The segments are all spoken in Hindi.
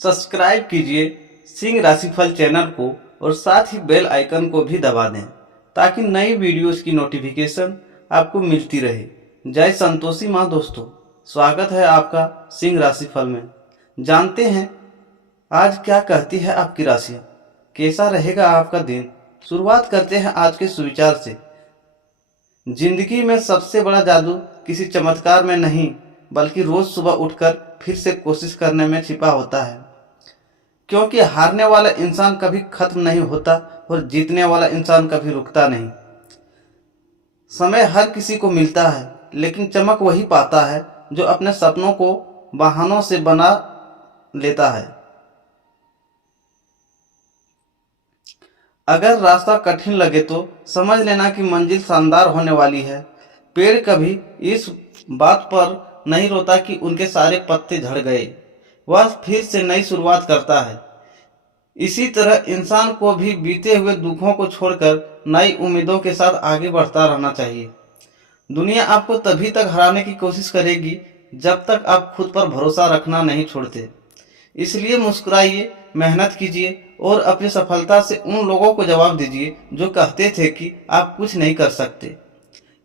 सब्सक्राइब कीजिए सिंह राशिफल चैनल को और साथ ही बेल आइकन को भी दबा दें ताकि नई वीडियोस की नोटिफिकेशन आपको मिलती रहे। जय संतोषी माँ दोस्तों, स्वागत है आपका सिंह राशिफल में। जानते हैं आज क्या कहती है आपकी राशियाँ, कैसा रहेगा आपका दिन। शुरुआत करते हैं आज के सुविचार से। जिंदगी में सबसे बड़ा जादू किसी चमत्कार में नहीं बल्कि रोज सुबह उठकर फिर से कोशिश करने में छिपा होता है, क्योंकि हारने वाला इंसान कभी खत्म नहीं होता और जीतने वाला इंसान कभी रुकता नहीं। समय हर किसी को मिलता है, लेकिन चमक वही पाता है जो अपने सपनों को बहानों से बना लेता है। अगर रास्ता कठिन लगे तो समझ लेना कि मंजिल शानदार होने वाली है। पेड़ कभी इस बात पर नहीं रोता कि उनके सारे पत्ते झड़ गए, वह फिर से नई शुरुआत करता है। इसी तरह इंसान को भी बीते हुए दुखों को छोड़कर नई उम्मीदों के साथ आगे बढ़ता रहना चाहिए। दुनिया आपको तभी तक हराने की कोशिश करेगी जब तक आप खुद पर भरोसा रखना नहीं छोड़ते। इसलिए मुस्कुराइए, मेहनत कीजिए और अपनी सफलता से उन लोगों को जवाब दीजिए जो कहते थे कि आप कुछ नहीं कर सकते।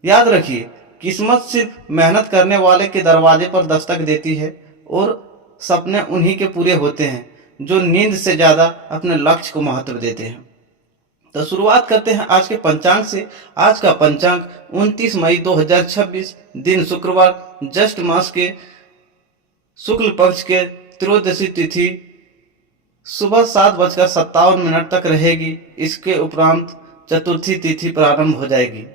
याद रखिए, किस्मत सिर्फ मेहनत करने वाले के दरवाजे पर दस्तक देती है और सपने उन्हीं के पूरे होते हैं जो नींद से ज़्यादा अपने लक्ष्य को महत्व देते हैं। तो शुरुआत करते हैं आज के पंचांग से। आज का पंचांग 29 मई 2026, दिन शुक्रवार, ज्येष्ठ मास के शुक्ल पक्ष के त्रयोदशी तिथि सुबह 7:57 तक रहेगी। इसके उपरांत चतुर्थी तिथि प्रारंभ हो जाएगी।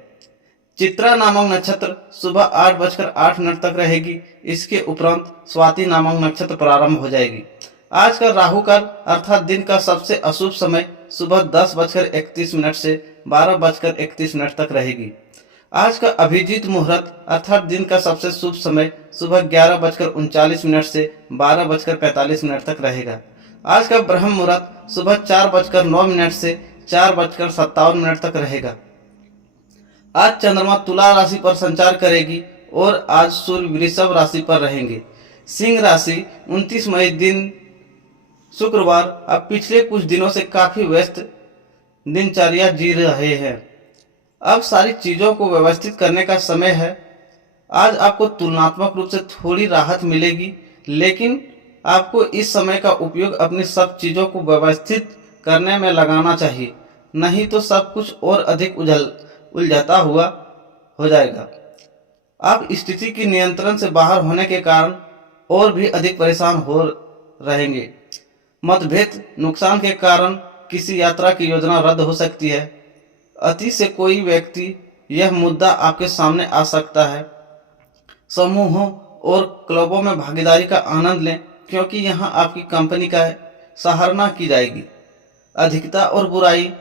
चित्रा नामक नक्षत्र सुबह 8:08 तक रहेगी। इसके उपरांत स्वाति नामक नक्षत्र प्रारंभ हो जाएगी। आज का राहु काल अर्थात दिन का सबसे अशुभ समय सुबह 10:31 से 12:31 तक रहेगी। आज का अभिजीत मुहूर्त अर्थात दिन का सबसे शुभ समय सुबह 11:39 से 12:45 तक रहेगा। आज का ब्रह्म मुहूर्त सुबह 4:09 से 4:57 तक रहेगा। आज चंद्रमा तुला राशि पर संचार करेगी और आज सूर्य वृषभ राशि पर रहेंगे। सिंह राशि 29 मई दिन शुक्रवार अब पिछले कुछ दिनों से काफी व्यस्त दिनचर्या जी रहे हैं। अब सारी चीजों को व्यवस्थित करने का समय है। आज आपको तुलनात्मक रूप से थोड़ी राहत मिलेगी, लेकिन आपको इस समय का उपयोग अपनी सब चीजों को व्यवस्थित करने में लगाना चाहिए, नहीं तो सब कुछ और अधिक उलझता हुआ हो जाएगा। आप स्थिति की नियंत्रण से बाहर होने के कारण और भी अधिक परेशान हो रहेंगे। मतभेद नुकसान के कारण किसी यात्रा की योजना रद्द हो सकती है। अति से कोई व्यक्ति यह मुद्दा आपके सामने आ सकता है। समूहों और क्लबों में भागीदारी का आनंद लें, क्योंकि यहाँ आपकी कंपनी का सराहना की जाएगी। अधिकता और बुराई,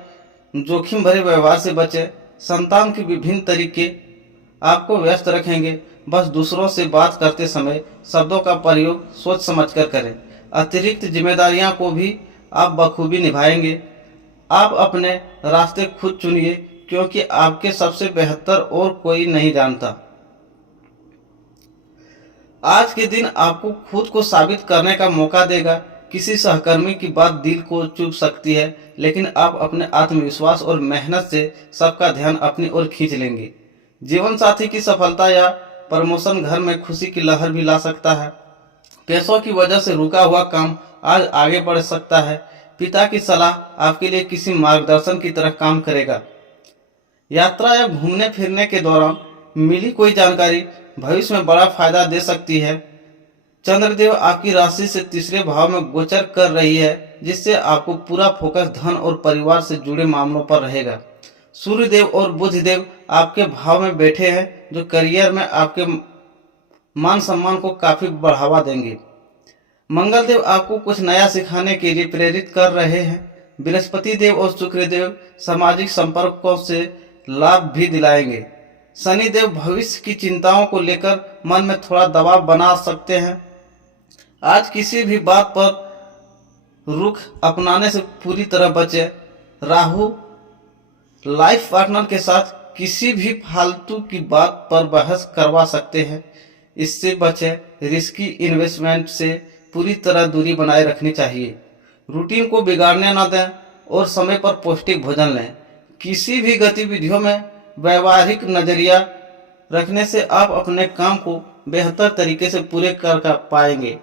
जोखिम भरे व्यवहार से बचें। संतान के विभिन्न तरीके आपको व्यस्त रखेंगे। बस दूसरों से बात करते समय शब्दों का प्रयोग सोच समझकर करें। अतिरिक्त जिम्मेदारियां को भी आप बखूबी निभाएंगे। आप अपने रास्ते खुद चुनिए, क्योंकि आपके सबसे बेहतर और कोई नहीं जानता। आज के दिन आपको खुद को साबित करने का मौका देगा। किसी सहकर्मी की बात दिल को चुभ सकती है, लेकिन आप अपने आत्मविश्वास और मेहनत से सबका ध्यान अपनी ओर खींच लेंगे। जीवन साथी की सफलता या प्रमोशन घर में खुशी की लहर भी ला सकता है। पैसों की वजह से रुका हुआ काम आज आगे बढ़ सकता है। पिता की सलाह आपके लिए किसी मार्गदर्शन की तरह काम करेगा। यात्रा या घूमने फिरने के दौरान मिली कोई जानकारी भविष्य में बड़ा फायदा दे सकती है। चंद्रदेव आपकी राशि से तीसरे भाव में गोचर कर रही है, जिससे आपको पूरा फोकस धन और परिवार से जुड़े मामलों पर रहेगा। सूर्यदेव और बुधदेव आपके भाव में बैठे हैं, जो करियर में आपके मान सम्मान को काफी बढ़ावा देंगे। मंगलदेव आपको कुछ नया सिखाने के लिए प्रेरित कर रहे हैं। बृहस्पति देव और शुक्रदेव सामाजिक संपर्कों से लाभ भी दिलाएंगे। शनिदेव भविष्य की चिंताओं को लेकर मन में थोड़ा दबाव बना सकते हैं। आज किसी भी बात पर रुख अपनाने से पूरी तरह बचें। राहु लाइफ पार्टनर के साथ किसी भी फालतू की बात पर बहस करवा सकते हैं, इससे बचें। रिस्की इन्वेस्टमेंट से पूरी तरह दूरी बनाए रखनी चाहिए। रूटीन को बिगाड़ने न दें और समय पर पौष्टिक भोजन लें। किसी भी गतिविधियों में व्यवहारिक नजरिया रखने से आप अपने काम को बेहतर तरीके से पूरे कर पाएंगे।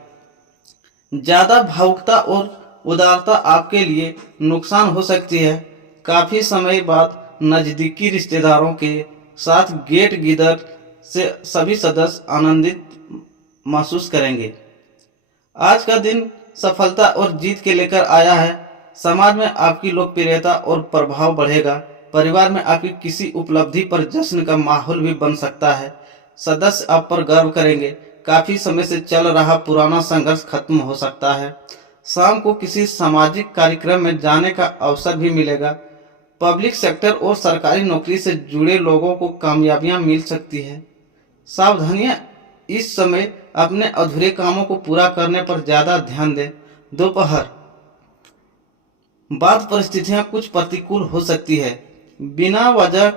ज़्यादा भावुकता और उदारता आपके लिए नुकसान हो सकती है। काफ़ी समय बाद नज़दीकी रिश्तेदारों के साथ गेट टुगेदर से सभी सदस्य आनंदित महसूस करेंगे। आज का दिन सफलता और जीत के लेकर आया है। समाज में आपकी लोकप्रियता और प्रभाव बढ़ेगा। परिवार में आपकी किसी उपलब्धि पर जश्न का माहौल भी बन सकता है। सदस्य आप पर गर्व करेंगे। काफ़ी समय से चल रहा पुराना संघर्ष खत्म हो सकता है। शाम को किसी सामाजिक कार्यक्रम में जाने का अवसर भी मिलेगा। पब्लिक सेक्टर और सरकारी नौकरी से जुड़े लोगों को कामयाबियां मिल सकती है। सावधानियां, इस समय अपने अधूरे कामों को पूरा करने पर ज़्यादा ध्यान दें। दोपहर बाद परिस्थितियां कुछ प्रतिकूल हो सकती है। बिना वजह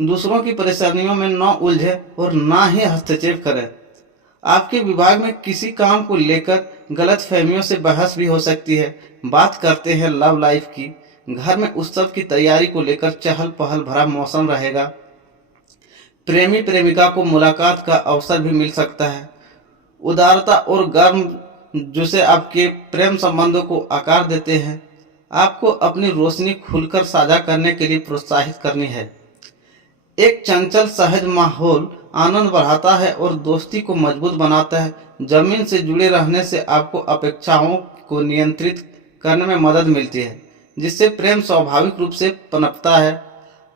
दूसरों की परेशानियों में न उलझे और ना ही हस्तक्षेप करें। आपके विभाग में किसी काम को लेकर गलत फहमियों से बहस भी हो सकती है। बात करते हैं लव लाइफ की। घर में उत्सव की तैयारी को लेकर चहल पहल भरा मौसम रहेगा। प्रेमी प्रेमिका को मुलाकात का अवसर भी मिल सकता है। उदारता और गर्म जोश आपके प्रेम संबंधों को आकार देते हैं। आपको अपनी रोशनी खुलकर साझा करने के लिए प्रोत्साहित करनी है। एक चंचल सहज माहौल आनंद बढ़ाता है और दोस्ती को मजबूत बनाता है। जमीन से जुड़े रहने से आपको अपेक्षाओं को नियंत्रित करने में मदद मिलती है, जिससे प्रेम स्वाभाविक रूप से पनपता है।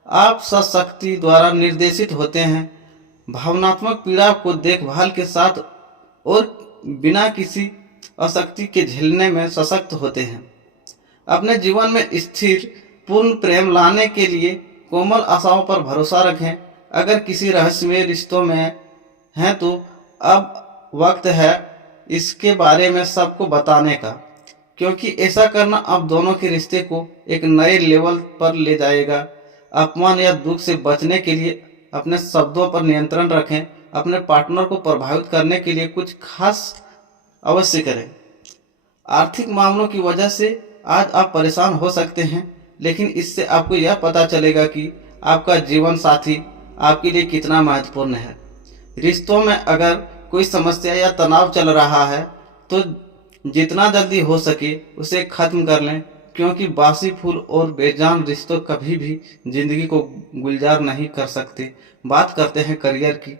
आप सशक्ति द्वारा निर्देशित होते हैं। भावनात्मक पीड़ा को देखभाल के साथ और बिना किसी अशक्ति के झेलने में सशक्त होते हैं। अपने जीवन में स्थिर पूर्ण प्रेम लाने के लिए कोमल आशाओं पर भरोसा रखें। अगर किसी रहस्यमय रिश्तों में हैं तो अब वक्त है इसके बारे में सबको बताने का, क्योंकि ऐसा करना अब दोनों के रिश्ते को एक नए लेवल पर ले जाएगा। अपमान या दुख से बचने के लिए अपने शब्दों पर नियंत्रण रखें। अपने पार्टनर को प्रभावित करने के लिए कुछ खास अवश्य करें। आर्थिक मामलों की वजह से आज आप परेशान हो सकते हैं, लेकिन इससे आपको यह पता चलेगा कि आपका जीवन साथी आपके लिए कितना महत्वपूर्ण है। रिश्तों में अगर कोई समस्या या तनाव चल रहा है तो जितना जल्दी हो सके उसे खत्म कर लें, क्योंकि बासी फूल और बेजान रिश्तों कभी भी जिंदगी को गुलजार नहीं कर सकते। बात करते हैं करियर की।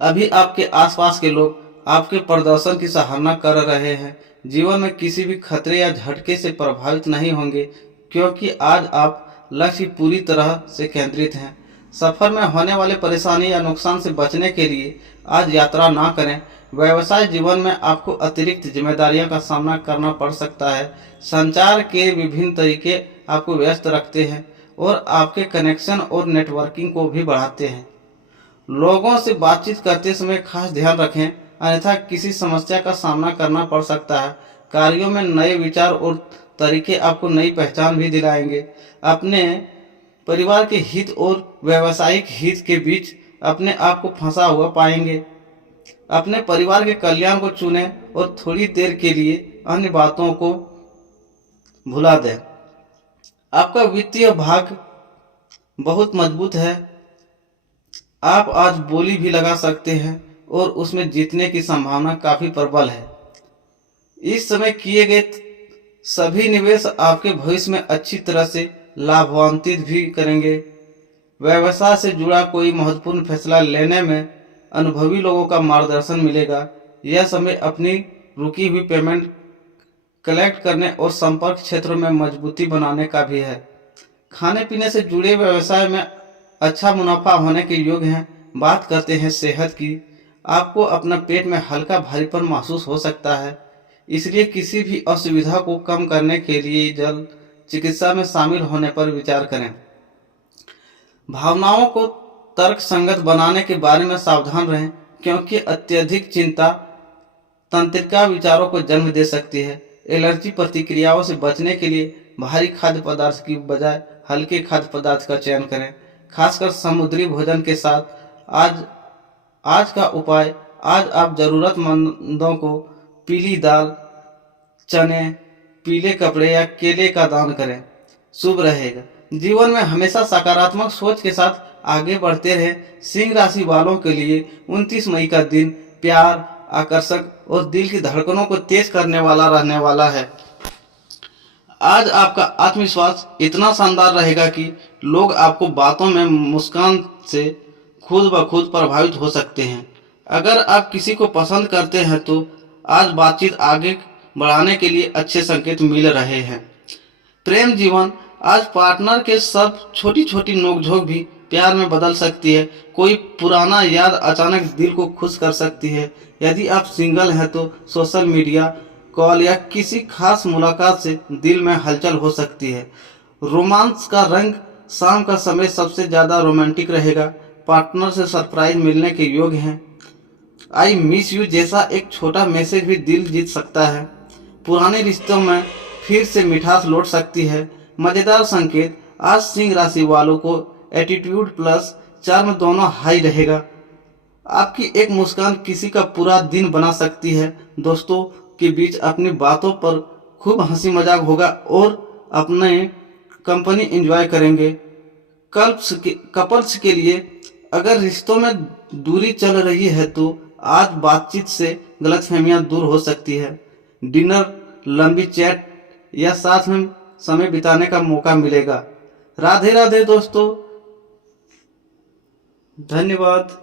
अभी आपके आसपास के लोग आपके प्रदर्शन की सराहना कर रहे हैं। जीवन में किसी भी खतरे या झटके से प्रभावित नहीं होंगे, क्योंकि आज आप लक्ष्य पूरी तरह से केंद्रित हैं। सफर में होने वाले परेशानी या नुकसान से बचने के लिए आज यात्रा ना करें। व्यवसाय जीवन में आपको अतिरिक्त जिम्मेदारियों का सामना करना पड़ सकता है। संचार के विभिन्न तरीके आपको व्यस्त रखते हैं और आपके कनेक्शन और नेटवर्किंग को भी बढ़ाते हैं। लोगों से बातचीत करते समय खास ध्यान रखें, अन्यथा किसी समस्या का सामना करना पड़ सकता है। कार्यों में नए विचार और तरीके आपको नई पहचान भी दिलाएंगे। अपने परिवार के हित और व्यावसायिक हित के बीच अपने आप को फंसा हुआ पाएंगे। अपने परिवार के कल्याण को चुनें और थोड़ी देर के लिए अन्य बातों को भुला दें। आपका वित्तीय भाग बहुत मजबूत है। आप आज बोली भी लगा सकते हैं और उसमें जीतने की संभावना काफी प्रबल है। इस समय किए गए सभी निवेश आपके भविष्य में अच्छी तरह से लाभान्वित भी करेंगे। व्यवसाय से जुड़ा कोई महत्वपूर्ण फैसला लेने में अनुभवी लोगों का मार्गदर्शन मिलेगा। यह समय अपनी रुकी हुई पेमेंट कलेक्ट करने और संपर्क क्षेत्रों में मजबूती बनाने का भी है। खाने पीने से जुड़े व्यवसाय में अच्छा मुनाफा होने के योग्य हैं। बात करते हैं सेहत की। आपको अपना पेट में हल्का भारीपन महसूस हो सकता है, इसलिए किसी भी असुविधा को कम करने के लिए जल्द चिकित्सा में शामिल होने पर विचार करें। भावनाओं को तर्क संगत बनाने के बारे में सावधान रहें, क्योंकि अत्यधिक चिंता तंत्रिका विचारों को जन्म दे सकती है। एलर्जी प्रतिक्रियाओं से बचने के लिए भारी खाद्य पदार्थ की बजाय हल्के खाद्य पदार्थ का चयन करें, खासकर समुद्री भोजन के साथ। आज का उपाय, आज आप जरूरतमंदों को पीली दाल, चने, पीले कपड़े या केले का दान करें, शुभ रहेगा। जीवन में हमेशा सकारात्मक सोच के साथ आगे बढ़ते रहे। सिंह राशि वालों के लिए 29 मई का दिन प्यार, आकर्षक और दिल की धड़कनों को तेज करने वाला रहने वाला है। आज आपका आत्मविश्वास इतना शानदार रहेगा कि लोग आपको बातों में मुस्कान से खुद ब खुद प्रभावित हो सकते हैं। अगर आप किसी को पसंद करते हैं तो आज बातचीत आगे बढ़ाने के लिए अच्छे संकेत मिल रहे हैं। प्रेम जीवन, आज पार्टनर के सब छोटी छोटी नोकझोंक भी प्यार में बदल सकती है। कोई पुराना याद अचानक दिल को खुश कर सकती है। यदि आप सिंगल हैं तो सोशल मीडिया, कॉल या किसी खास मुलाकात से दिल में हलचल हो सकती है। रोमांस का रंग, शाम का समय सबसे ज़्यादा रोमांटिक रहेगा। पार्टनर से सरप्राइज मिलने के योग्य हैं। आई मिस यू जैसा एक छोटा मैसेज भी दिल जीत सकता है। पुराने रिश्तों में फिर से मिठास लौट सकती है। मज़ेदार संकेत, आज सिंह राशि वालों को एटीट्यूड प्लस चार्म दोनों हाई रहेगा। आपकी एक मुस्कान किसी का पूरा दिन बना सकती है। दोस्तों के बीच अपनी बातों पर खूब हंसी मजाक होगा और अपने कंपनी एंजॉय करेंगे। कपल्स के लिए अगर रिश्तों में दूरी चल रही है तो आज बातचीत से गलतफहमियां दूर हो सकती है। डिनर, लंबी चैट या साथ में समय बिताने का मौका मिलेगा। राधे राधे दोस्तों, धन्यवाद।